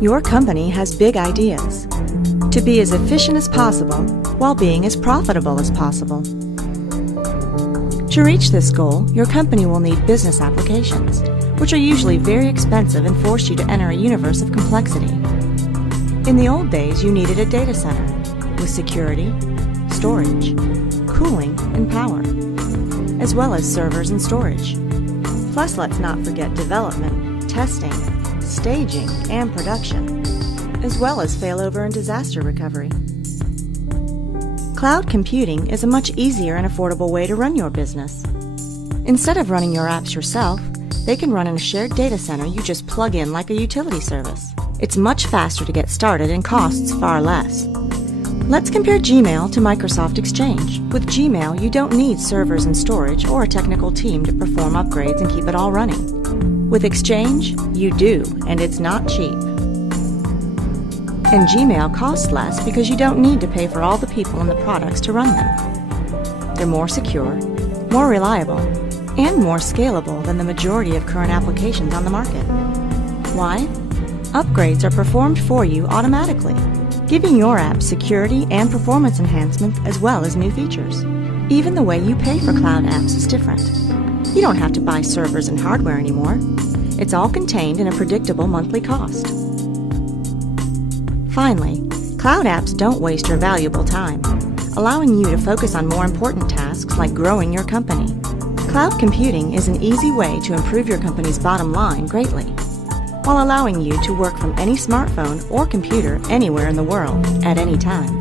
Your company has big ideas. To be as efficient as possible while being as profitable as possible. To reach this goal, your company will need business applications, which are usually very expensive and force you to enter a universe of complexity. In the old days, you needed a data center with security, storage, cooling, and power, as well as servers and storage. Plus, let's not forget development, testing, staging, and production, as well as failover and disaster recovery. Cloud computing is a much easier and affordable way to run your business. Instead of running your apps yourself, they can run in a shared data center you just plug in like a utility service. It's much faster to get started and costs far less. Let's compare Gmail to Microsoft Exchange. With Gmail, you don't need servers and storage or a technical team to perform upgrades and keep it all running. With Exchange, you do, and it's not cheap. And Gmail costs less because you don't need to pay for all the people and the products to run them. They're more secure, more reliable, and more scalable than the majority of current applications on the market. Why? Upgrades are performed for you automatically, giving your app security and performance enhancements as well as new features. Even the way you pay for cloud apps is different. You don't have to buy servers and hardware anymore. It's all contained in a predictable monthly cost. Finally, cloud apps don't waste your valuable time, allowing you to focus on more important tasks like growing your company. Cloud computing is an easy way to improve your company's bottom line greatly, while allowing you to work from any smartphone or computer anywhere in the world at any time.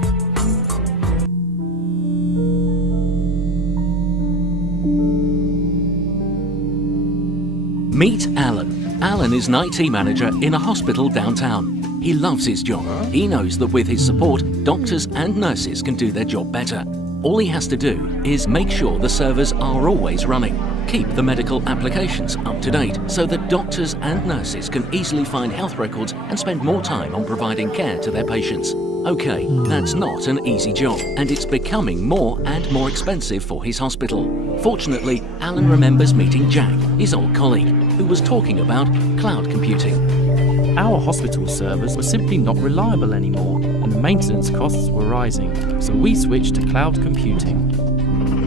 Meet Alan. Alan is an IT manager in a hospital downtown. He loves his job. He knows that with his support, doctors and nurses can do their job better. All he has to do is make sure the servers are always running. Keep the medical applications up to date so that doctors and nurses can easily find health records and spend more time on providing care to their patients. Okay, that's not an easy job, and it's becoming more and more expensive for his hospital. Fortunately, Alan remembers meeting Jack, his old colleague, who was talking about cloud computing. Our hospital servers were simply not reliable anymore, and the maintenance costs were rising, so we switched to cloud computing.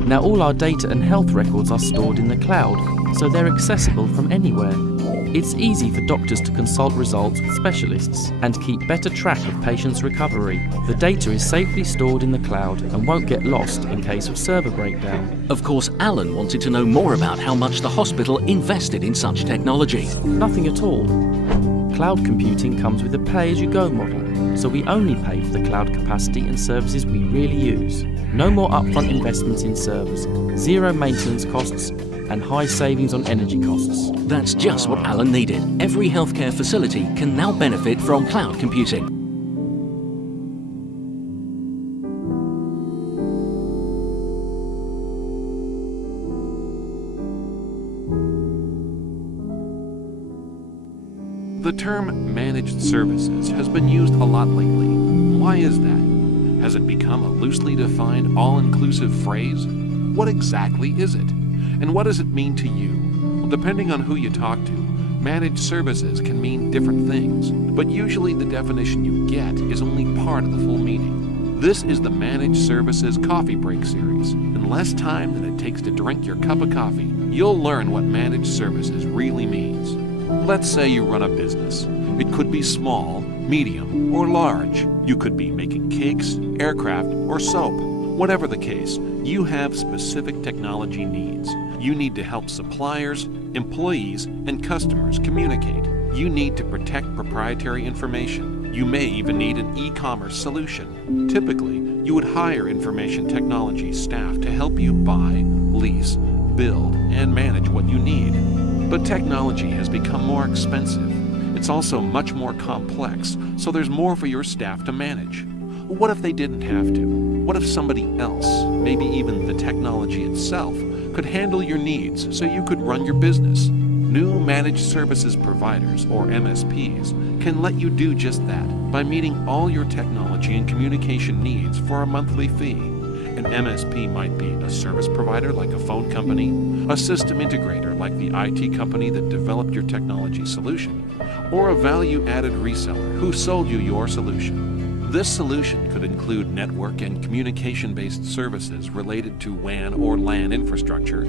Now all our data and health records are stored in the cloud, so they're accessible from anywhere. It's easy for doctors to consult results with specialists and keep better track of patients' recovery. The data is safely stored in the cloud and won't get lost in case of server breakdown. Of course, Alan wanted to know more about how much the hospital invested in such technology. Nothing at all. Cloud computing comes with a pay-as-you-go model, so we only pay for the cloud capacity and services we really use. No more upfront investments in servers, zero maintenance costs, and high savings on energy costs. That's just what Alan needed. Every healthcare facility can now benefit from cloud computing. The term managed services has been used a lot lately. Why is that? Has it become a loosely defined, all-inclusive phrase? What exactly is it? And what does it mean to you? Well, depending on who you talk to, managed services can mean different things, but usually the definition you get is only part of the full meaning. This is the Managed Services Coffee Break series. In less time than it takes to drink your cup of coffee, you'll learn what managed services really means. Let's say you run a business. It could be small, medium, or large. You could be making cakes, aircraft, or soap. Whatever the case, you have specific technology needs. You need to help suppliers, employees, and customers communicate. You need to protect proprietary information. You may even need an e-commerce solution. Typically, you would hire information technology staff to help you buy, lease, build, and manage what you need. But technology has become more expensive. It's also much more complex, so there's more for your staff to manage. What if they didn't have to? What if somebody else, maybe even the technology itself, could handle your needs so you could run your business? New managed services providers, or MSPs, can let you do just that by meeting all your technology and communication needs for a monthly fee. An MSP might be a service provider like a phone company, a system integrator like the IT company that developed your technology solution, or a value-added reseller who sold you your solution. This solution could include network and communication-based services related to WAN or LAN infrastructure,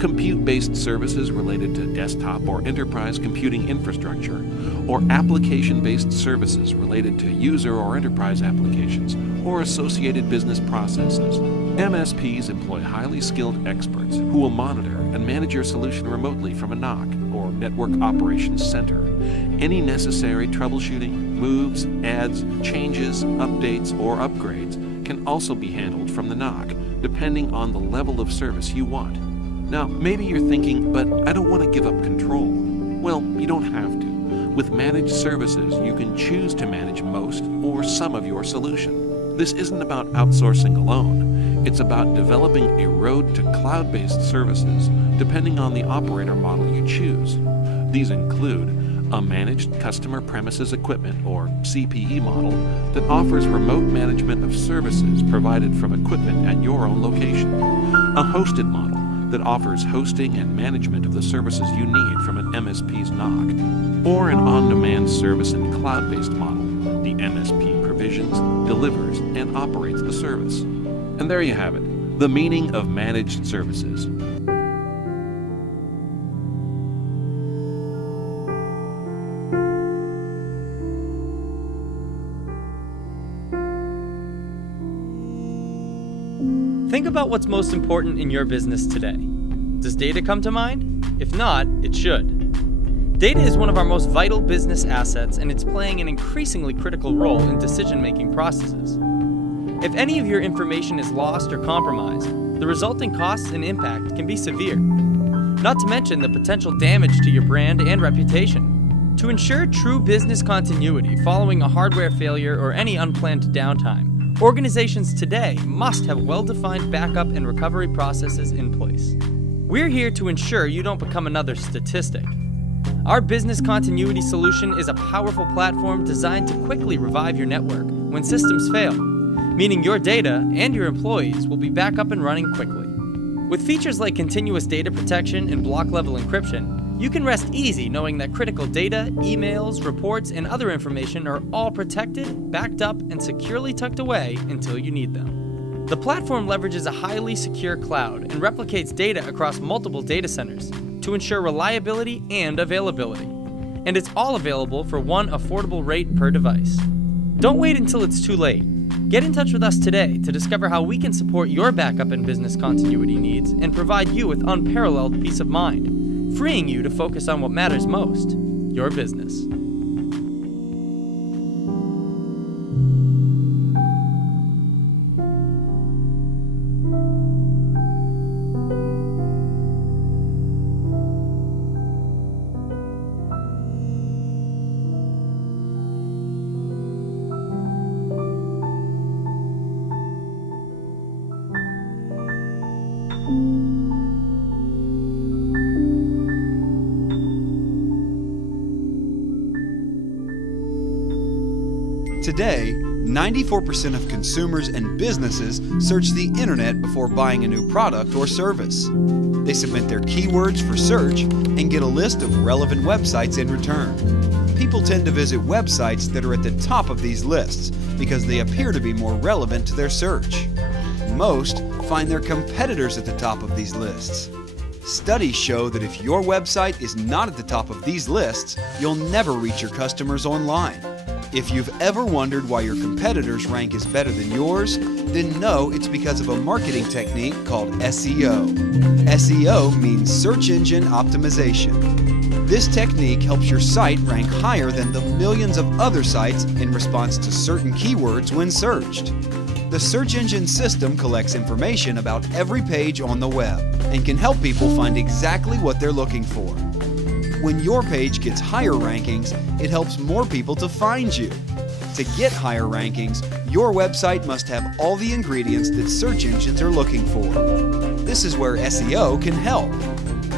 compute-based services related to desktop or enterprise computing infrastructure, or application-based services related to user or enterprise applications or associated business processes. MSPs employ highly skilled experts who will monitor and manage your solution remotely from a NOC or Network Operations Center. Any necessary troubleshooting, moves, adds, changes, updates, or upgrades can also be handled from the NOC, depending on the level of service you want. Now, maybe you're thinking, but I don't want to give up control. Well, you don't have to. With managed services, you can choose to manage most or some of your solution. This isn't about outsourcing alone. It's about developing a road to cloud-based services, depending on the operator model you choose. These include a managed customer premises equipment or CPE model that offers remote management of services provided from equipment at your own location, a hosted model that offers hosting and management of the services you need from an MSP's NOC, or an on-demand service and cloud-based model. The MSP provisions, delivers, and operates the service. And there you have it, the meaning of managed services. Think about what's most important in your business today. Does data come to mind? If not, it should. Data is one of our most vital business assets, and it's playing an increasingly critical role in decision-making processes. If any of your information is lost or compromised, the resulting costs and impact can be severe. Not to mention the potential damage to your brand and reputation. To ensure true business continuity following a hardware failure or any unplanned downtime, organizations today must have well-defined backup and recovery processes in place. We're here to ensure you don't become another statistic. Our business continuity solution is a powerful platform designed to quickly revive your network when systems fail, meaning your data and your employees will be back up and running quickly. With features like continuous data protection and block-level encryption, you can rest easy knowing that critical data, emails, reports, and other information are all protected, backed up, and securely tucked away until you need them. The platform leverages a highly secure cloud and replicates data across multiple data centers to ensure reliability and availability. And it's all available for one affordable rate per device. Don't wait until it's too late. Get in touch with us today to discover how we can support your backup and business continuity needs and provide you with unparalleled peace of mind, freeing you to focus on what matters most, your business. Today, 94% of consumers and businesses search the internet before buying a new product or service. They submit their keywords for search and get a list of relevant websites in return. People tend to visit websites that are at the top of these lists because they appear to be more relevant to their search. Most find their competitors at the top of these lists. Studies show that if your website is not at the top of these lists, you'll never reach your customers online. If you've ever wondered why your competitors' rank is better than yours, then know it's because of a marketing technique called SEO. SEO means search engine optimization. This technique helps your site rank higher than the millions of other sites in response to certain keywords when searched. The search engine system collects information about every page on the web and can help people find exactly what they're looking for. When your page gets higher rankings, it helps more people to find you. To get higher rankings, your website must have all the ingredients that search engines are looking for. This is where SEO can help.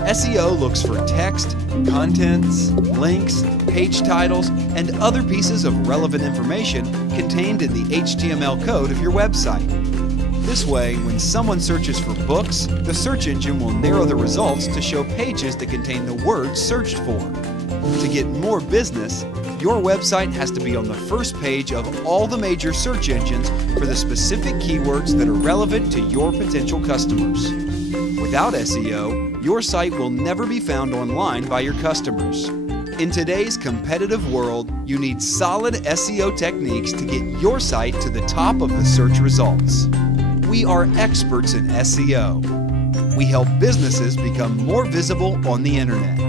SEO looks for text, contents, links, page titles, and other pieces of relevant information contained in the HTML code of your website. This way, when someone searches for books, the search engine will narrow the results to show pages that contain the words searched for. To get more business, your website has to be on the first page of all the major search engines for the specific keywords that are relevant to your potential customers. Without SEO, your site will never be found online by your customers. In today's competitive world, you need solid SEO techniques to get your site to the top of the search results. We are experts in SEO. We help businesses become more visible on the internet.